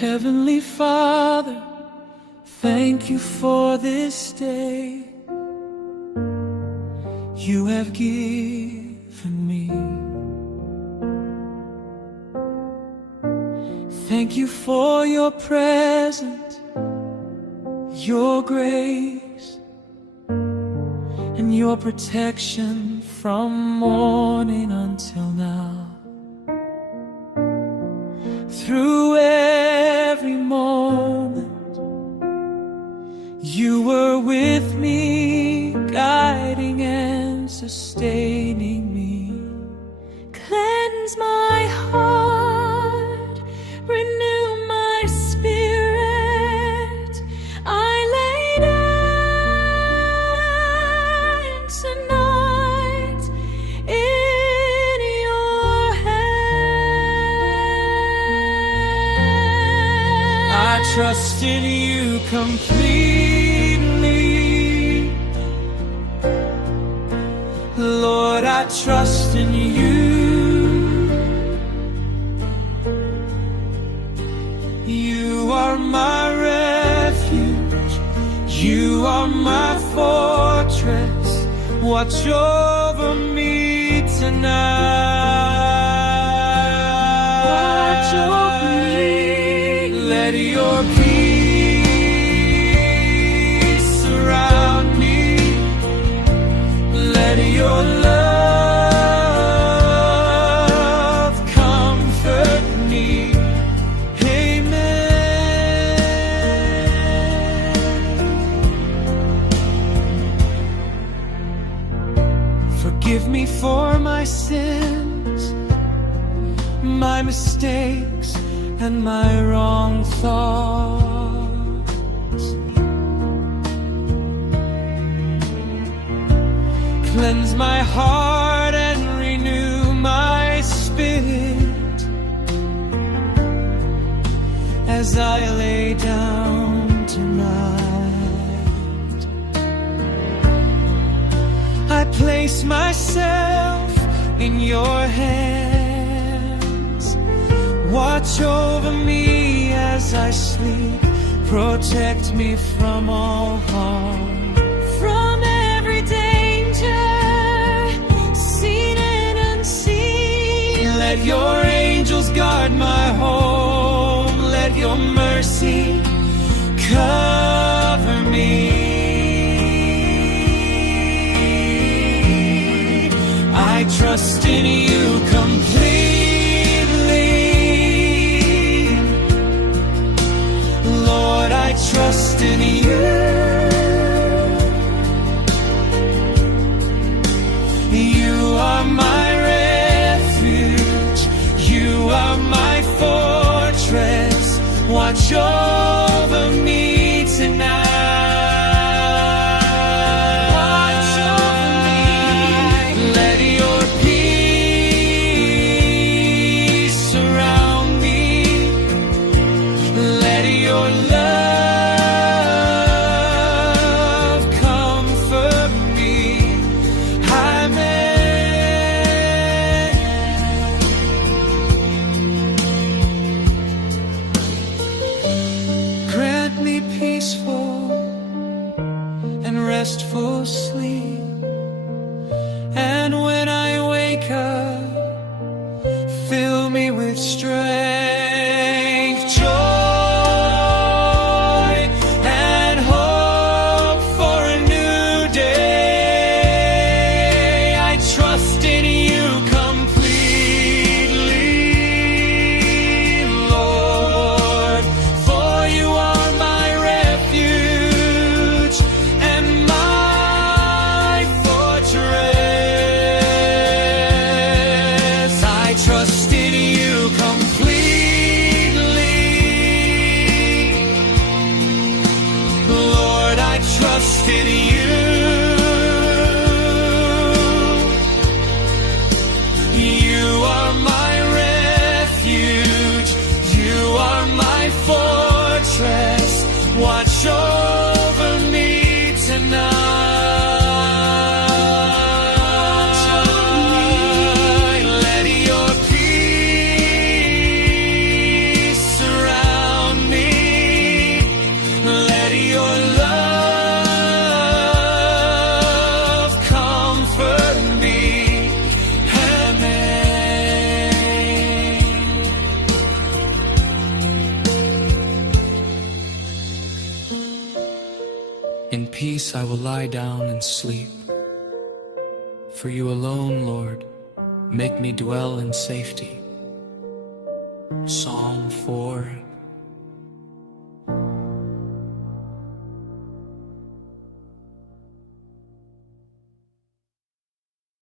Heavenly Father, thank you for this day you have given me. Thank you for your presence, your grace, and your protection from morning until now. Through every moment, you were with me, guiding and sustaining me. Cleanse my heart, renew my spirit. I lay down tonight in your hands. I trust in you completely, Lord, I trust in you. You are my refuge, you are my fortress. Watch over me tonight. Watch over me. Let your peace surround me. Let your love comfort me. Forgive me for my sins, my mistakes, and my wrong thoughts. Cleanse my heart and renew my spirit as I lay down tonight. I place myself in your hands. Watch over me as I sleep. Protect me from all harm, from every danger, seen and unseen. Let your angels guard my home. Let your mercy cover me. I trust in you completely, Lord, I trust in you. You are my refuge, you are my fortress. Watch over me tonight. Peaceful and restful sleep, and when I wake up, fill me with strength, joy, and hope for a new day. I trust in you completely, Lord, for you are my refuge and my fortress. I trust in you completely, Lord, I trust in you. You are my refuge, you are my fortress. Watch over me tonight. Let your peace surround In peace I will lie down and sleep. For you alone, Lord, make me dwell in safety. Psalm 4